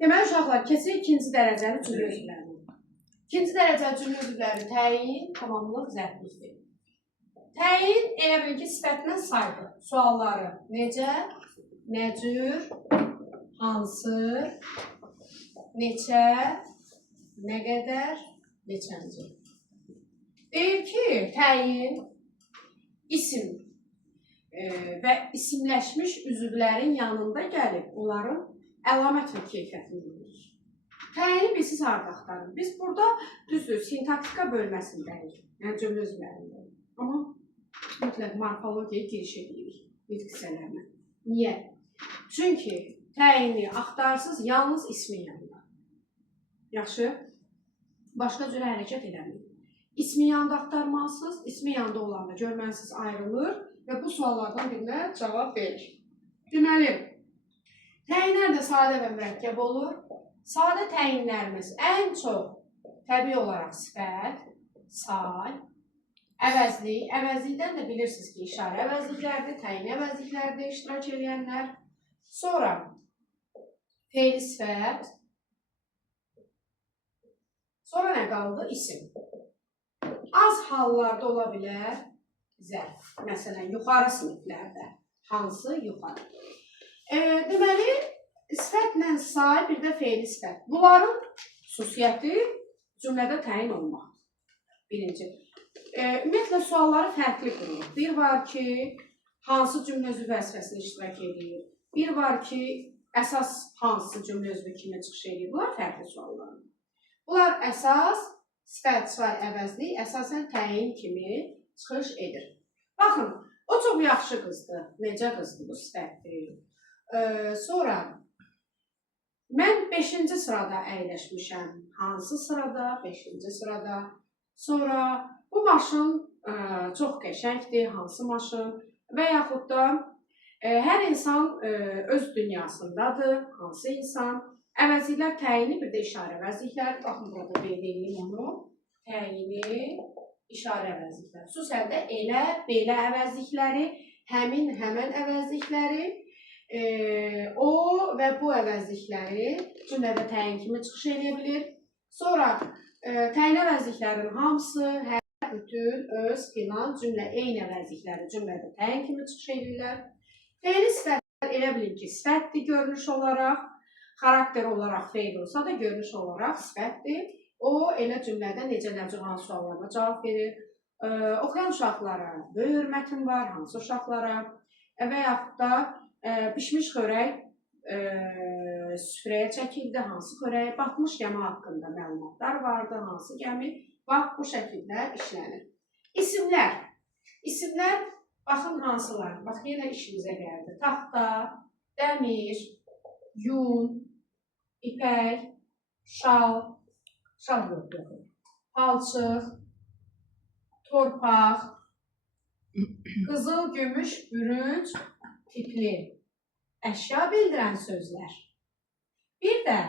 Deməli, uşaqlar, keçirik ikinci dərəcəli cümlə üzvlərini. İkinci dərəcəli cümlə üzvləri təyin, tamamlıq, zərflikdir. Təyin, elə bilin ki, sifətlə saydı. Sualları necə, nə cür, hansı, neçə, nə qədər, neçənci. Deyir ki, təyin, isim və isimləşmiş üzvlərin yanında gəlib, onların əlamət və keyfiyyətini bilir. Təyini biz harada axtarırıq? Biz burada düzdür, sintaktika bölməsindəyik, yəni cümlə üzvlərindəyik. Amma mütləq morfologiyaya giriş edirik nitq hissələrinə. Niyə? Çünki təyini axtarsız yalnız ismin yanında. Yaxşı? Başqa cürə hərəkət eləməyin. İsmin yanında axtarmalısınız, ismin yanında olanda görməlisiniz ayrılır və bu suallardan birinə cavab verir. Deməli, təyinlər də sadə və mürəkkəb olur. Sadə təyinlərimiz ən çox təbii olaraq sifət, say, əvəzlik. Əvəzlikdən də bilirsiniz ki, işarə əvəzliklərdir, təyin əvəzliklərdir, iştirak edənlər. Sonra fe'li sifət. Sonra nə qaldı? İsim. Az hallarda ola bilər zərf. Məsələn, yuxarı siniflərdə. Hansı? Yuxarı. Deməli, sifətlə say, bir də fe'li sifət. Bunların xüsusiyyəti cümlədə təyin olmaq. Birinci. Ümumiyyətlə, sualları fərqli qurulur. Bir var ki, hansı cümlə üzvü vəzifəsini iştirak edir. Bir var ki, əsas hansı cümlə üzvü kimi çıxış edir. Bunlar fərqli suallar. Bunlar əsas sifət, say, əvəzlik, əsasən təyin kimi çıxış edir. Baxın, o çox yaxşı qızdır. Necə qızdır bu sifətdir? Sonra, mən 5-ci sırada əyləşmişəm. Hansı sırada? 5-ci sırada. Sonra, bu maşın çox qəşəngdir. Hansı maşın? Və yaxud da, hər insan öz dünyasındadır. Hansı insan? Əvəzliklər təyini, bir də işarə əvəzliklər. Baxın, burada qeyd edeyim onu. Təyini, işarə əvəzliklər. Xüsusən də elə, belə əvəzlikləri, həmin, həmən əvəzlikləri, o və bu əvəzlikləri cümlədə təyin kimi çıxış edə bilir. Sonra, təyin əvəzliklərin hamısı, hər, bütün, öz, filan, cümlə, eyni əvəzlikləri cümlədə təyin kimi çıxış edirlər. Fe'li sifətlər elə bilin ki, sifətdir görünüş olaraq. Xarakter olaraq fe'l olsa da görünüş olaraq sifətdir. O, elə cümlədə necə nəcəhan suallarına cavab verir. Oxuyan uşaqlara böyük hörmətim var, hansı uşaqlara və yaxud da pişmiş xörək süfrəyə çəkildi, hansı xörək, batmış gəmi haqqında məlumatlar vardı, hansı gəmi, bax, bu şəkildə işlənir. İsimlər. İsimlər, baxın hansılar, bax, yenə işimizə gəldi. Taxta, dəmir, yun, ipək, şal yox, palçıq, torpaq, qızıl, gümüş, bürünc, tipli, əşya bildirən sözlər. Bir də,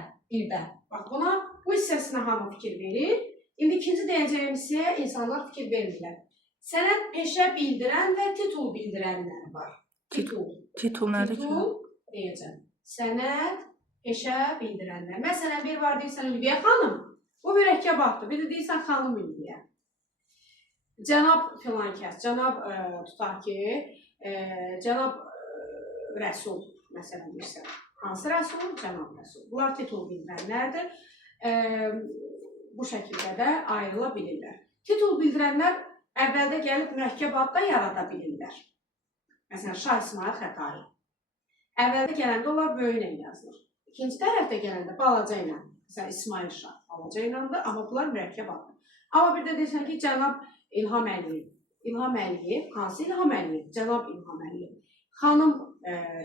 bax buna, bu hissəsinə hamı fikir verir. İndi ikinci deyəcəyim hissəyə insanlar fikir vermirlər. Sənət, peşə bildirən və titul bildirənlər var. Titul nədir ki? Titul deyəcəm. Sənət, peşə bildirənlər. Məsələn, bir var deyirsən, Ülviyə xanım, bu mürəkkəb addır. Bir də deyirsən, xanım Ülviyə. Cənab filan kəs, cənab tutaq ki, cənab Rəsul, məsələn deyirsən. Hansı Rəsul? Cənab Rəsul. Bunlar titul bildirənlərdir. Bu şəkildə də ayrıla bilirlər. Titul bildirənlər əvvəldə gəlib mürəkkəb adda yarada bilirlər. Məsələn, Şah İsmail Xətai. Əvvəldə gələndə onlar böyük ilə yazılır. İkinci tərəfdə gələndə balaca ilə. Məsələn, İsmail Şah balaca iləndir, amma bunlar mürəkkəb addır. Amma bir də deyirsən ki, cənab İlham Əliyev. İlham Əliyev, hansı İlham Əliyev? Cənab İlham Əliyev. Xanım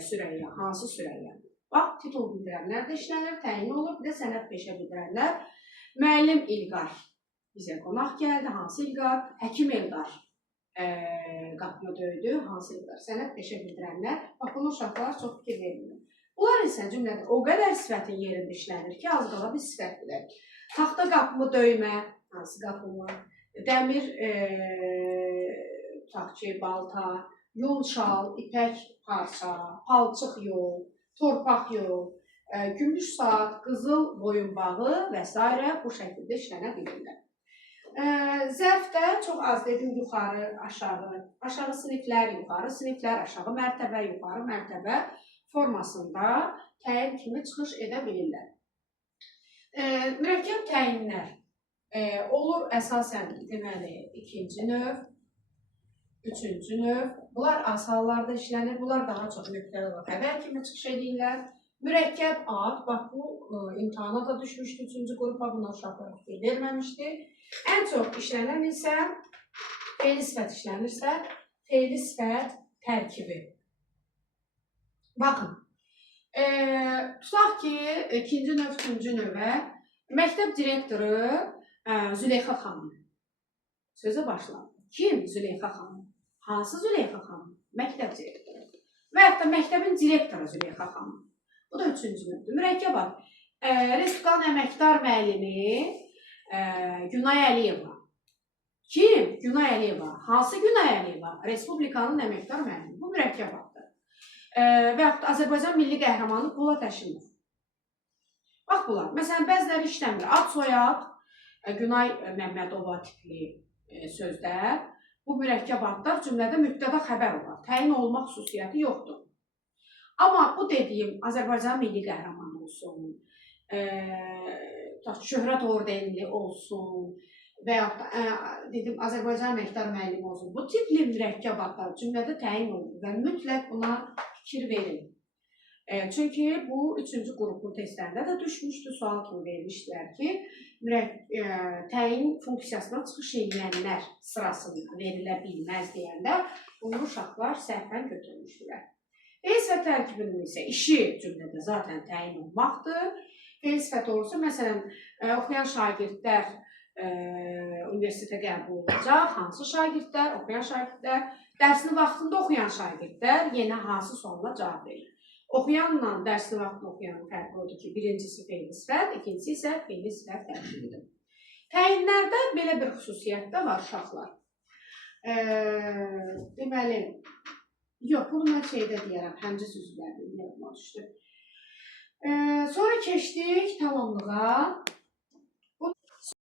Sürəyya, hansı Sürəyya? Bax, titul bildirənlər də işlənir, təyin olur. Bir də sənət peşə bildirənlər. Müəllim İlqar bizə qonaq gəldi, hansı İlqar? Həkim İlqar qapını döydü, hansı İlqar? Sənət peşə bildirənlər. Bax, bunu uşaqlar çox fikir verirlər. Bunlar isə cümlədə o qədər sifətin yerində işlənir ki, az qala bir sifət bilək. Taxta qapımı döymə, hansı qapımı? Dəmir, tutaq ki, balta, yun şal, ipək parça, palçıq yol, torpaq yol, gümüş saat, qızıl boyunbağı və s. bu şəkildə işlənə bilirlər. Zərfdə çox az dedim, yuxarı, aşağı siniflər, yuxarı siniflər, aşağı mərtəbə, yuxarı mərtəbə formasında təyin kimi çıxış edə bilirlər. Mürəkkəb təyinlər olur əsasən deməli ikinci növ, üçüncü növ. Bunlar az hallarda işlənir, bunlar daha çox nöqtəli xəbər kimi çıxış edirlər. Mürəkkəb ad, bax bu imtahana da düşmüşdü, üçüncü qrupa buna uşaqlar fikir verməmişdi. Ən çox işlənən isə fe'li sifət işlənirsə, fe'li sifət tərkibi. Baxın, tutaq ki, ikinci növ, üçüncü növə məktəb direktoru Züleyxa xanım. Sözə başladı. Kim Züleyxa xanım? Hansı Züleyxa xanım? Məktəb direktoru. Və yaxud da məktəbin direktoru Züleyxa xanım. Bu da üçüncü növdür. Mürəkkəb ad. Respublikanın əməkdar müəllimi Günay Əliyeva. Kim? Günay Əliyeva. Hansı Günay Əliyeva? Respublikanın əməkdar müəllimi. Bu mürəkkəb addır. Və yaxud da Azərbaycan milli qəhrəmanı Polad Həşimov. Bax bunlar. Məsələn, bəziləri işləmir. Ad, soyad, Günay Məmmədova tipli sözlər. Bu mürəkkəb adlar cümlədə mübtəda xəbər olar. Təyin olmaq xüsusiyyəti yoxdur. Amma bu dediyim Azərbaycan milli qəhrəmanı olsun, şöhrət ordenli olsun və yaxud da dedim Azərbaycan əməkdar müəllimi olsun. Bu tipli mürəkkəb adlar cümlədə təyin olunur və mütləq buna fikir verin. Çünki bu üçüncü qrupun testlərində də düşmüşdü, sual kimi vermişdilər ki, təyin funksiyasına çıxış edilənlər sırasında verilə bilməz deyəndə bunu uşaqlar səhvən götürmüşdülər. Fe'li sifət tərkibinin isə işi cümlədə zaten təyin olmaqdır. Fe'li sifət olursa, məsələn, oxuyan şagirdlər universitetə qəbul olacaq. Hansı şagirdlər, oxuyan şagirdlər, dərsini vaxtında oxuyan şagirdlər yenə hansı sualına cavab verir. Oxuyanla dərsini vaxtında oxuyanın fərqi odur ki, birincisi fe'li sifət, ikincisi isə fe'li sifət tərkibidir. Təyinlərdə belə bir xüsusiyyət də var uşaqlar. Deməli, yox, bunu mən şeydə deyərəm, həmcə sözlərdə yadıma düşdü. Sonra keçdik tamamlığa.